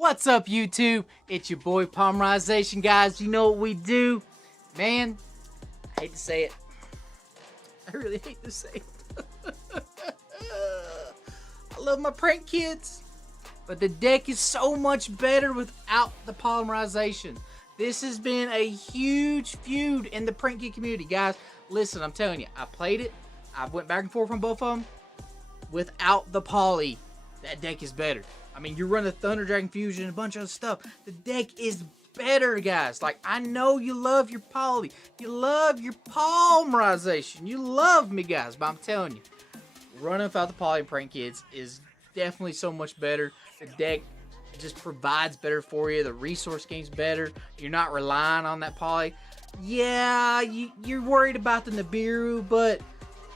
What's up, YouTube? It's your boy Polymerization, guys. You know what we do? Man, I hate to say it. I really hate to say it. I love my prank kids, but the deck is so much better without the polymerization. This has been a huge feud in the prank kid community, guys. Listen, I'm telling you, I played it. I went back and forth on both of them. Without the poly, that deck is better. I mean, you run the Thunder Dragon Fusion and a bunch of other stuff. The deck is better, guys. Like, I know you love your poly. You love your polymerization. You love me, guys. But I'm telling you, running without the poly and prank kids is definitely so much better. The deck just provides better for you. The resource game's better. You're not relying on that poly. Yeah, you're worried about the Nibiru, but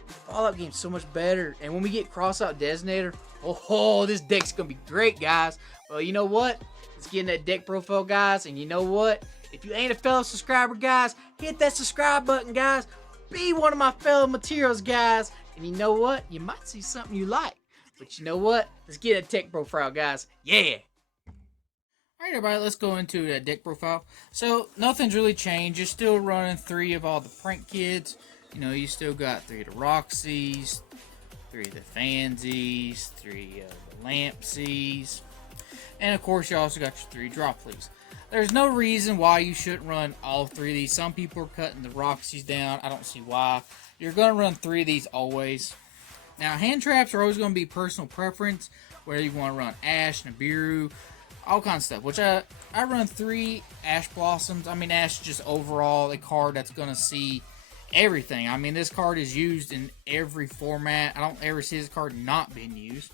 Fallout game's so much better. And when we get Crossout Designator, oh, this deck's gonna be great, guys. Well, you know what? Let's get in that deck profile, guys. And you know what? If you ain't a fellow subscriber, guys, hit that subscribe button, guys. Be one of my fellow materials, guys. And you know what? You might see something you like. But you know what? Let's get a deck profile, guys. Yeah. Alright, everybody, let's go into a deck profile. So, nothing's really changed. You're still running 3 of all the prank kids. You know, you still got 3 of the Roxys, 3 of the Fansies, 3 of the Lampsies, and of course you also got your 3 Droplies. There's no reason why you shouldn't run all 3 of these. Some people are cutting the Roxys down. I don't see why. You're going to run 3 of these always. Now, hand traps are always going to be personal preference, whether you want to run Ash, Nibiru, all kinds of stuff. Which I run 3 Ash Blossoms. I mean, Ash is just overall a card that's going to see everything. I mean, this card is used in every format. I don't ever see this card not being used.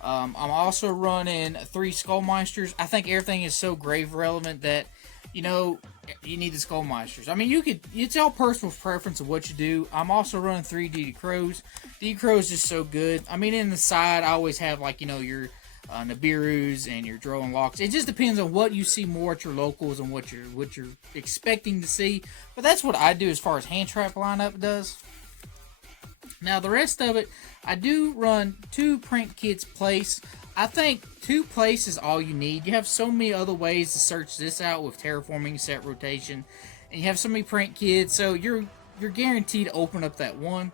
I'm also running 3 Skullmeisters. I think everything is so grave relevant that, you know, you need the Skullmeisters. I mean, it's all personal preference of what you do. I'm also running 3 DD Crows. DD Crows is so good. I mean, in the side, I always have, like, you know, your Nibirus and your Drow and Locks. It just depends on what you see more at your locals and what you're expecting to see. But that's what I do as far as hand trap lineup does. Now the rest of it, I do run 2 prank kids place. I think 2 place is all you need. You have so many other ways to search this out with terraforming, set rotation, and you have so many prank kids, so you're guaranteed to open up that one.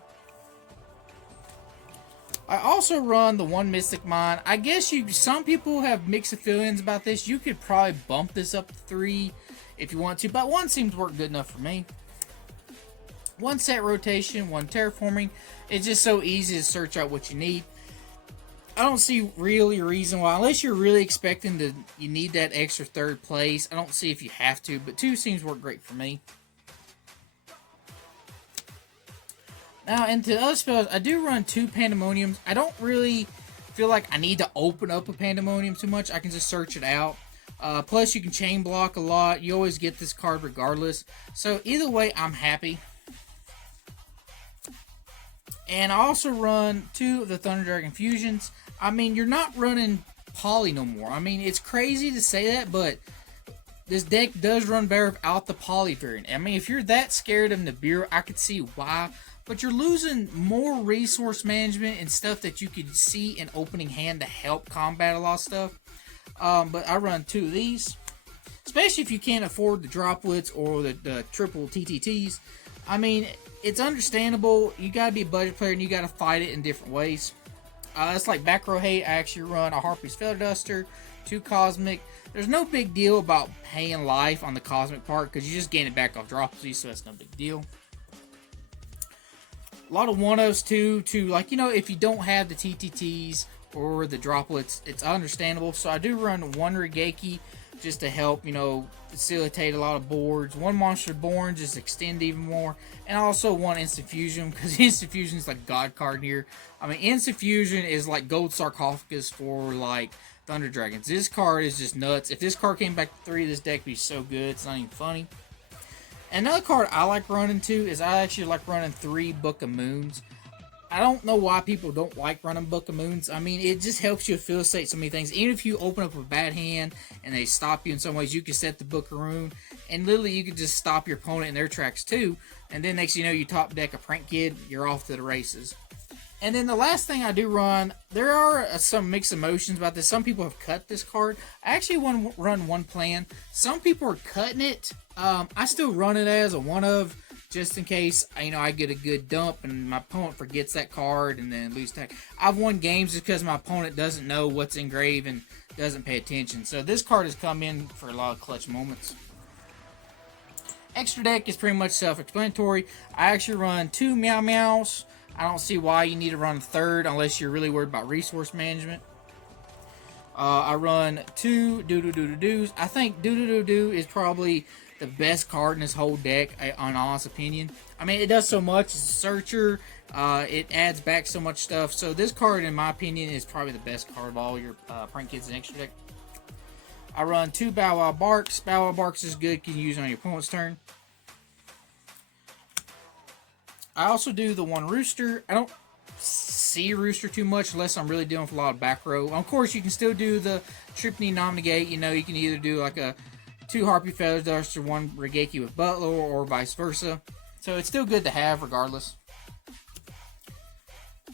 I also run the 1 Mystic Mine. I guess some people have mixed feelings about this. You could probably bump this up to 3 if you want to, but 1 seems to work good enough for me. 1 set rotation, 1 terraforming. It's just so easy to search out what you need. I don't see really a reason why, unless you're really expecting you need that extra 3rd place. I don't see if you have to, but 2 seems to work great for me. Now, into other spells, I do run 2 Pandemoniums. I don't really feel like I need to open up a Pandemonium too much. I can just search it out. Plus, you can chain block a lot. You always get this card regardless. So, either way, I'm happy. And I also run 2 of the Thunder Dragon Fusions. I mean, you're not running Poly no more. I mean, it's crazy to say that, but this deck does run better without the Poly variant. I mean, if you're that scared of Nibiru, I could see why. But you're losing more resource management and stuff that you could see in opening hand to help combat a lot of stuff. But I run 2 of these. Especially if you can't afford the droplets or the triple TTTs. I mean, it's understandable. You gotta be a budget player and you gotta fight it in different ways. It's like back row hate. I actually run a Harpy's Feather Duster, 2 Cosmic. There's no big deal about paying life on the Cosmic part because you just gain it back off droplets, so that's no big deal. A lot of 1-0s too, like, you know, if you don't have the TTTs or the droplets, it's understandable. So I do run 1 Regeki just to help, you know, facilitate a lot of boards. 1 Monster Born, just extend even more. And also 1 Instant Fusion, because Instant Fusion is like God card here. I mean, Instant Fusion is like Gold Sarcophagus for, like, Thunder Dragons. This card is just nuts. If this card came back to 3, this deck would be so good. It's not even funny. Another card I like running too is I actually like running 3 Book of Moons. I don't know why people don't like running Book of Moons. I mean, it just helps you facilitate so many things. Even if you open up a bad hand and they stop you in some ways, you can set the Book of Moon. And literally, you can just stop your opponent in their tracks too. And then next thing you know, you top deck a Prank Kid, you're off to the races. And then the last thing I do run, there are some mixed emotions about this. Some people have cut this card. I actually want to run one plan. Some people are cutting it. I still run it as a one of, just in case I get a good dump and my opponent forgets that card and then lose tag. I've won games just because my opponent doesn't know what's engraved and doesn't pay attention. So this card has come in for a lot of clutch moments. Extra deck is pretty much self-explanatory. I actually run 2 Meow Meows. I don't see why you need to run a third unless you're really worried about resource management. I run 2 Doo-Doo-Doo-Doos. I think Doo-Doo-Doo-Doo is probably the best card in this whole deck, on honest opinion. I mean, it does so much. It's a searcher. It adds back so much stuff. So this card, in my opinion, is probably the best card of all your Prank Kids and Extra deck. I run 2 Bow Wow Barks. Bow Wow Barks is good. Can use on your opponent's turn. I also do the 1 Rooster. I don't see Rooster too much unless I'm really dealing with a lot of back row. Of course, you can still do the Tripney Nom-Negate. You can either do like a 2 Harpy Feather Duster, 1 Regeki with Butler, or vice versa. So it's still good to have regardless.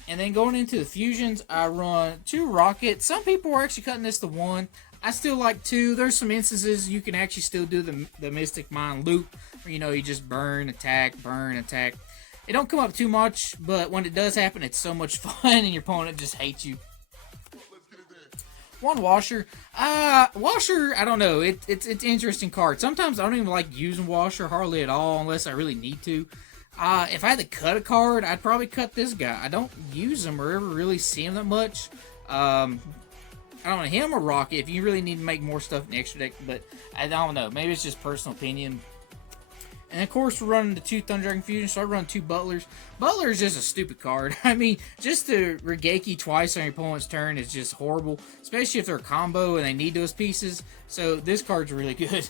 And then going into the fusions, I run 2 Rocket. Some people are actually cutting this to 1. I still like 2. There's some instances you can actually still do the Mystic Mind loop, where you just burn, attack, burn, attack. It don't come up too much, but when it does happen, it's so much fun, and your opponent just hates you. 1 Washer. Washer, I don't know. It's an interesting card. Sometimes I don't even like using Washer hardly at all unless I really need to. If I had to cut a card, I'd probably cut this guy. I don't use him or ever really see him that much. I don't know, him or Rocket, if you really need to make more stuff in the extra deck, but I don't know. Maybe it's just personal opinion. And of course, we're running the 2 Thunder Dragon Fusion, so I run 2 Butlers. Butler is just a stupid card. I mean, just to Regeki twice on your opponent's turn is just horrible, especially if they're a combo and they need those pieces. So this card's really good.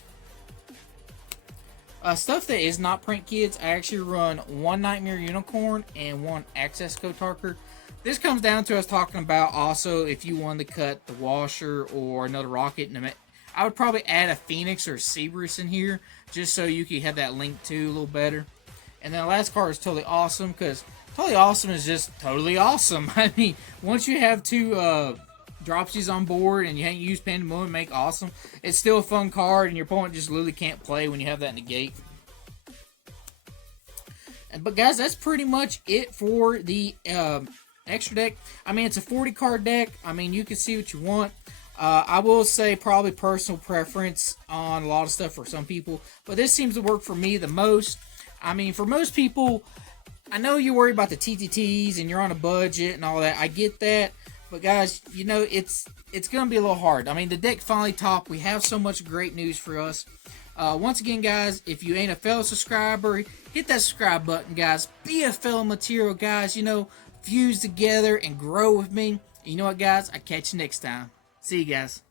Stuff that is not Prank Kids, I actually run 1 Nightmare Unicorn and 1 Access Kotarker. This comes down to us talking about also if you wanted to cut the Washer or another Rocket. I would probably add a Phoenix or a Cerberus in here just so you could have that link too a little better. And then the last card is Totally Awesome, because Totally Awesome is just totally awesome. I mean, once you have 2 Dropsies on board and you haven't used Pandemonium, make awesome. It's still a fun card, and your opponent just literally can't play when you have that negate. But guys, that's pretty much it for the extra deck. I mean, it's a 40 card deck. I mean, you can see what you want. I will say probably personal preference on a lot of stuff for some people, but this seems to work for me the most. I mean, for most people, I know you're worried about the TTTs and you're on a budget and all that. I get that, but guys, it's going to be a little hard. I mean, the deck finally topped. We have so much great news for us. Once again, guys, if you ain't a fellow subscriber, hit that subscribe button, guys. Be a fellow material, guys. Fuse together and grow with me. And you know what, guys? I'll catch you next time. See you guys.